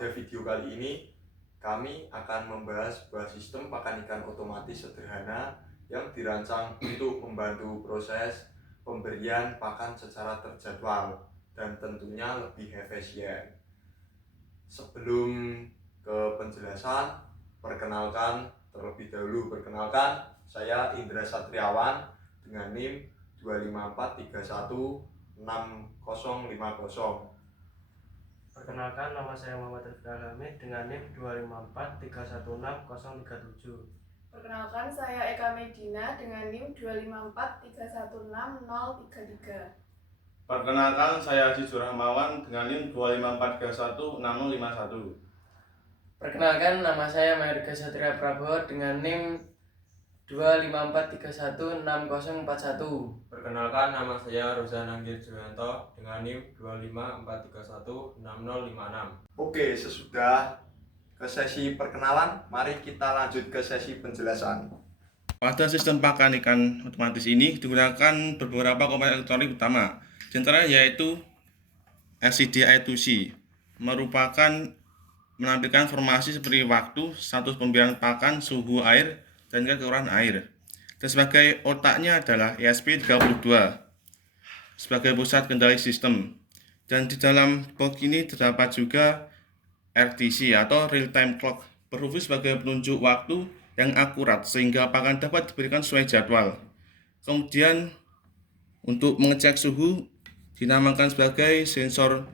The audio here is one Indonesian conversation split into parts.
Pada video kali ini, kami akan membahas sebuah sistem pakan ikan otomatis sederhana yang dirancang untuk membantu proses pemberian pakan secara terjadwal dan tentunya lebih efisien. Sebelum ke penjelasan, terlebih dahulu perkenalkan, saya Indra Satriawan dengan NIM 254316050. Perkenalkan, nama saya Muhammad Rifdal Hamid dengan NIM 254316037. Perkenalkan, saya Eka Medina dengan NIM 254316033. Perkenalkan, saya Aziz Rahmawan dengan NIM 254316051. Perkenalkan, nama saya Mahendra Satria Prabowo dengan NIM 254316041. Perkenalkan, nama saya Rozan Anggir Julianto dengan NIM 254316056. Oke, sesudah ke sesi perkenalan, mari kita lanjut ke sesi penjelasan. Pada sistem pakan ikan otomatis ini digunakan beberapa komponen elektronik utama, di antaranya yaitu LCD I2C, merupakan menampilkan informasi seperti waktu, status pemberian pakan, suhu air, dan kekurangan air. Dan sebagai otaknya adalah ESP32 sebagai pusat kendali sistem. Dan di dalam box ini terdapat juga RTC atau real time clock, berfungsi sebagai penunjuk waktu yang akurat sehingga pakan dapat diberikan sesuai jadwal. Kemudian untuk mengecek suhu dinamakan sebagai sensor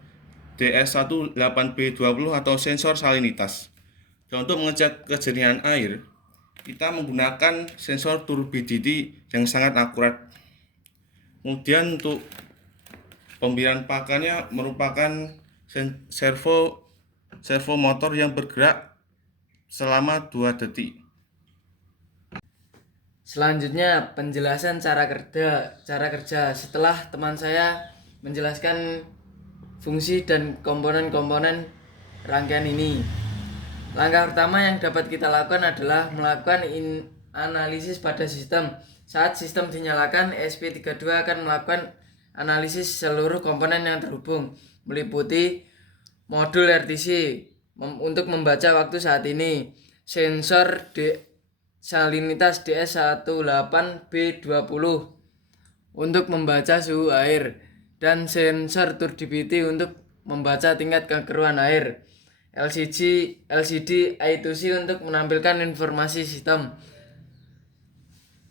DS18B20 atau sensor salinitas. Dan untuk mengecek kejernihan air, kita menggunakan sensor turbidity yang sangat akurat. Kemudian untuk pemberian pakannya merupakan servo motor yang bergerak selama 2 detik. Selanjutnya penjelasan cara kerja setelah teman saya menjelaskan fungsi dan komponen-komponen rangkaian ini. Langkah pertama yang dapat kita lakukan adalah melakukan analisis pada sistem. Saat sistem dinyalakan, ESP32 akan melakukan analisis seluruh komponen yang terhubung, meliputi modul RTC untuk membaca waktu saat ini, sensor salinitas DS18B20 untuk membaca suhu air, dan sensor turbidity untuk membaca tingkat kekeruan air, LCD I2C untuk menampilkan informasi sistem.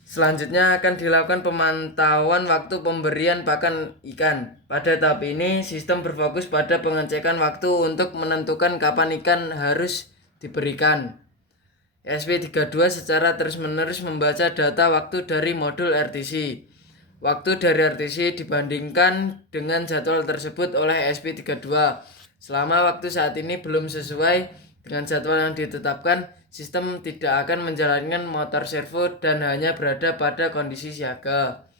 Selanjutnya akan dilakukan pemantauan waktu pemberian pakan ikan. Pada tahap ini, sistem berfokus pada pengecekan waktu untuk menentukan kapan ikan harus diberikan. ESP32 secara terus-menerus membaca data waktu dari modul RTC. Waktu dari RTC dibandingkan dengan jadwal tersebut oleh ESP32. Selama waktu saat ini belum sesuai dengan jadwal yang ditetapkan, sistem tidak akan menjalankan motor servo dan hanya berada pada kondisi siaga.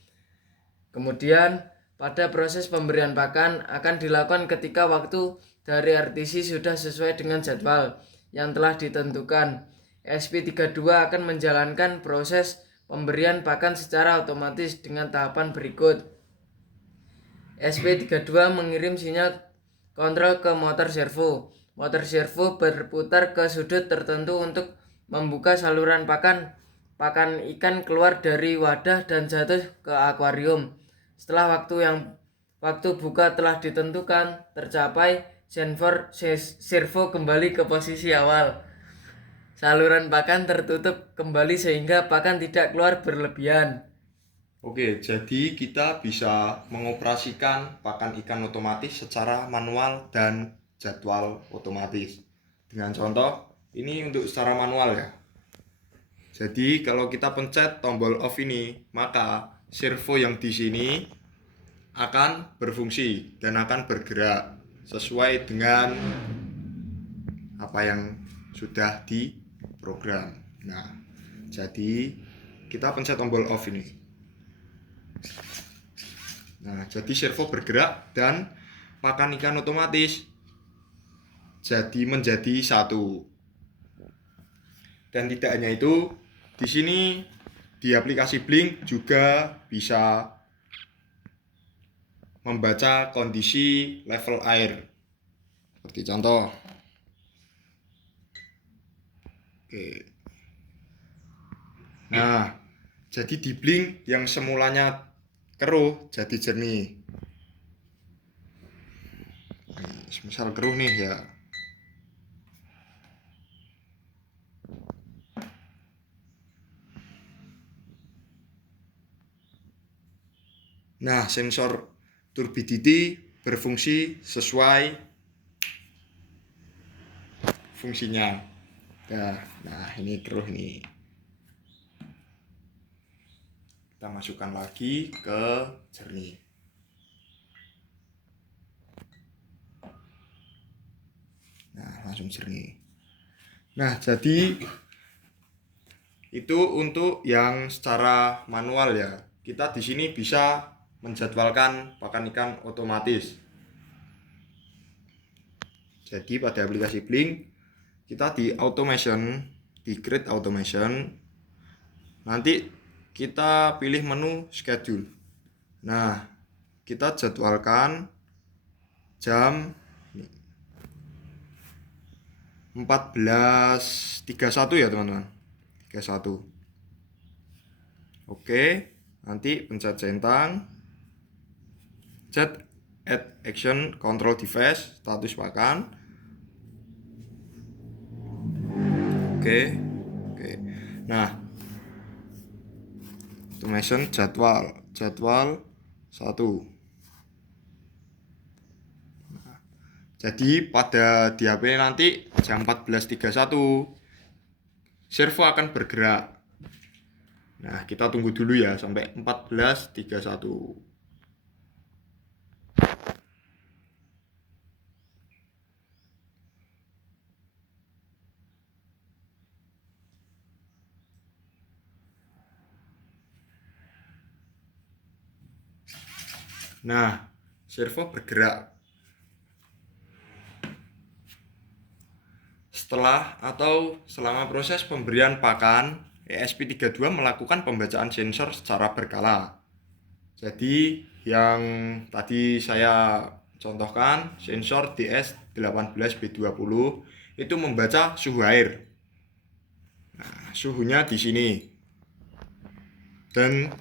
Kemudian, pada proses pemberian pakan akan dilakukan ketika waktu dari RTC sudah sesuai dengan jadwal yang telah ditentukan. ESP32 akan menjalankan proses pemberian pakan secara otomatis dengan tahapan berikut. ESP32 mengirim sinyal kontrol ke motor servo. Motor servo berputar ke sudut tertentu untuk membuka saluran pakan ikan keluar dari wadah dan jatuh ke akuarium. Setelah waktu buka telah ditentukan tercapai, servo kembali ke posisi awal. Saluran pakan tertutup kembali sehingga pakan tidak keluar berlebihan. Oke, jadi kita bisa mengoperasikan pakan ikan otomatis secara manual dan jadwal otomatis. Dengan contoh, ini untuk secara manual ya. Jadi kalau kita pencet tombol off ini, maka servo yang di sini akan berfungsi dan akan bergerak sesuai dengan apa yang sudah diprogram. Nah, jadi kita pencet tombol off ini. Nah, jadi servo bergerak dan pakan ikan otomatis menjadi satu. Dan tidak hanya itu, di sini di aplikasi Blink juga bisa membaca kondisi level air. Seperti contoh, Oke. Nah, jadi di blink yang semulanya keruh jadi jernih. Misal keruh nih ya. Nah, sensor turbidity berfungsi sesuai fungsinya. Nah, ini keruh nih. Kita masukkan lagi ke jernih. Nah, langsung jernih. Nah, jadi itu untuk yang secara manual ya. Kita di sini bisa menjadwalkan pakan ikan otomatis. Jadi pada aplikasi Blink kita di automation, di create automation, nanti kita pilih menu schedule. Nah, kita jadwalkan jam 14.31 ya teman-teman. 31. Oke, nanti pencet centang, set add action control device status pakan. Oke. Nah, automation jadwal 1. Jadi pada di HP nanti jam 14.31 servo akan bergerak. Nah, kita tunggu dulu ya sampai 14.31. Nah, servo bergerak. Setelah atau selama proses pemberian pakan, ESP32 melakukan pembacaan sensor secara berkala. Jadi yang tadi saya contohkan, sensor DS18B20 itu membaca suhu air. Nah, suhunya di sini. Dan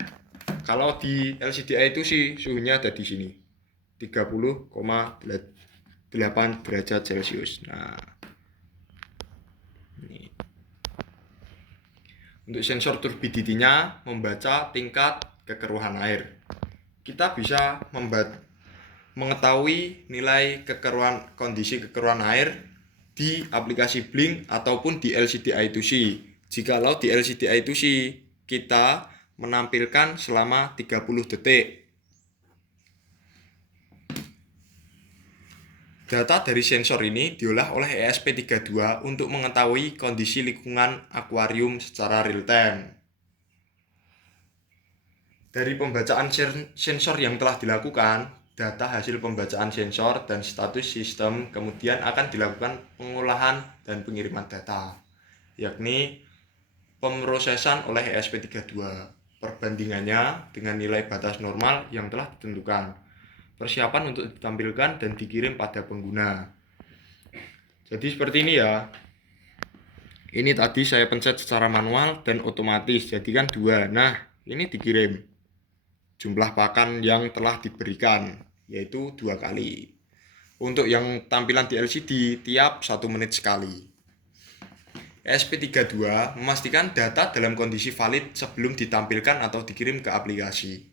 kalau di LCDI itu sih suhunya ada di sini. 30,8 derajat Celcius. Nah, ini. Untuk sensor turbidity-nya membaca tingkat kekeruhan air. Kita bisa mengetahui nilai kondisi kekeruhan air di aplikasi Blink ataupun di LCD I2C. Jikalau di LCD I2C kita menampilkan selama 30 detik. Data dari sensor ini diolah oleh ESP32 untuk mengetahui kondisi lingkungan akuarium secara real time. Dari pembacaan sensor yang telah dilakukan, data hasil pembacaan sensor dan status sistem kemudian akan dilakukan pengolahan dan pengiriman data, yakni pemrosesan oleh ESP32, perbandingannya dengan nilai batas normal yang telah ditentukan, persiapan untuk ditampilkan dan dikirim pada pengguna. Jadi seperti ini ya. Ini tadi saya pencet secara manual dan otomatis, jadi kan 2. Nah, ini dikirim jumlah pakan yang telah diberikan, yaitu 2 kali. Untuk yang tampilan di LCD tiap 1 menit sekali. ESP32 memastikan data dalam kondisi valid sebelum ditampilkan atau dikirim ke aplikasi.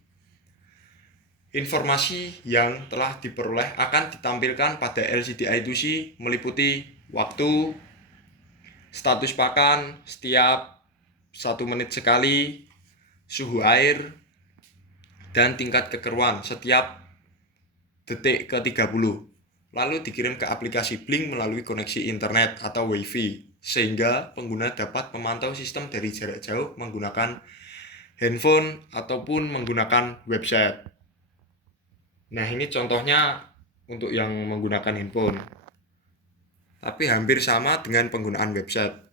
Informasi yang telah diperoleh akan ditampilkan pada LCD I2C meliputi waktu, status pakan setiap 1 menit sekali, suhu air, dan tingkat kekeruhan setiap detik ke-30. Lalu dikirim ke aplikasi Blink melalui koneksi internet atau Wi-Fi, sehingga pengguna dapat memantau sistem dari jarak jauh menggunakan handphone ataupun menggunakan website. Nah, ini contohnya untuk yang menggunakan handphone, tapi hampir sama dengan penggunaan website.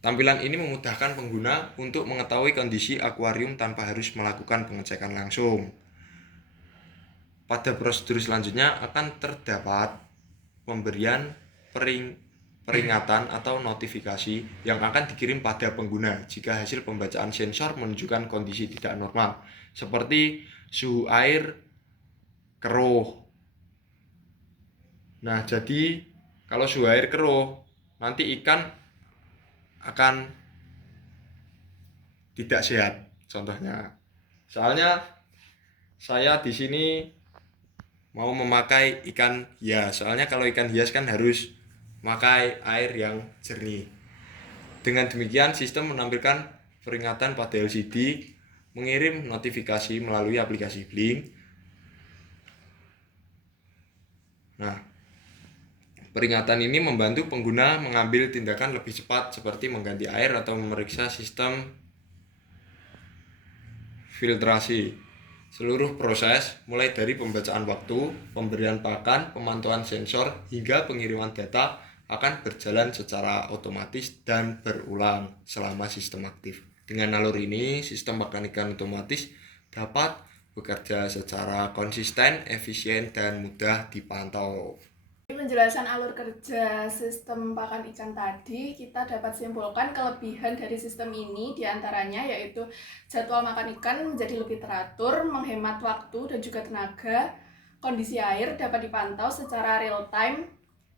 Tampilan ini memudahkan pengguna untuk mengetahui kondisi akuarium tanpa harus melakukan pengecekan langsung. Pada prosedur selanjutnya akan terdapat pemberian peringatan atau notifikasi yang akan dikirim pada pengguna jika hasil pembacaan sensor menunjukkan kondisi tidak normal, seperti suhu air keruh. Nah, jadi kalau suhu air keruh, nanti ikan akan tidak sehat. Contohnya, soalnya saya di sini mau memakai ikan hias. Soalnya kalau ikan hias kan harus memakai air yang jernih. Dengan demikian, sistem menampilkan peringatan pada LCD, mengirim notifikasi melalui aplikasi Blink. Nah, peringatan ini membantu pengguna mengambil tindakan lebih cepat seperti mengganti air atau memeriksa sistem filtrasi. Seluruh proses, mulai dari pembacaan waktu, pemberian pakan, pemantauan sensor, hingga pengiriman data akan berjalan secara otomatis dan berulang selama sistem aktif. Dengan alur ini, sistem pakan ikan otomatis dapat bekerja secara konsisten, efisien, dan mudah dipantau. Penjelasan alur kerja sistem pakan ikan tadi, kita dapat simpulkan kelebihan dari sistem ini diantaranya yaitu jadwal makan ikan menjadi lebih teratur, menghemat waktu dan juga tenaga, kondisi air dapat dipantau secara real time,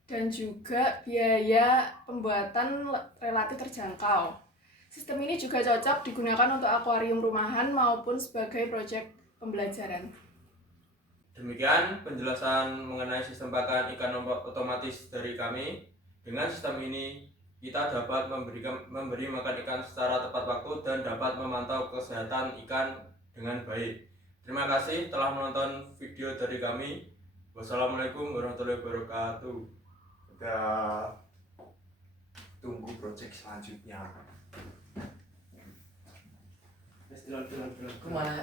dan juga biaya pembuatan relatif terjangkau. Sistem ini juga cocok digunakan untuk akuarium rumahan maupun sebagai proyek pembelajaran. Demikian penjelasan mengenai sistem pakan ikan otomatis dari kami. Dengan sistem ini, kita dapat memberi makan ikan secara tepat waktu dan dapat memantau kesehatan ikan dengan baik. Terima kasih telah menonton video dari kami. Wassalamualaikum warahmatullahi wabarakatuh. Kita tunggu proyek selanjutnya. Kemana?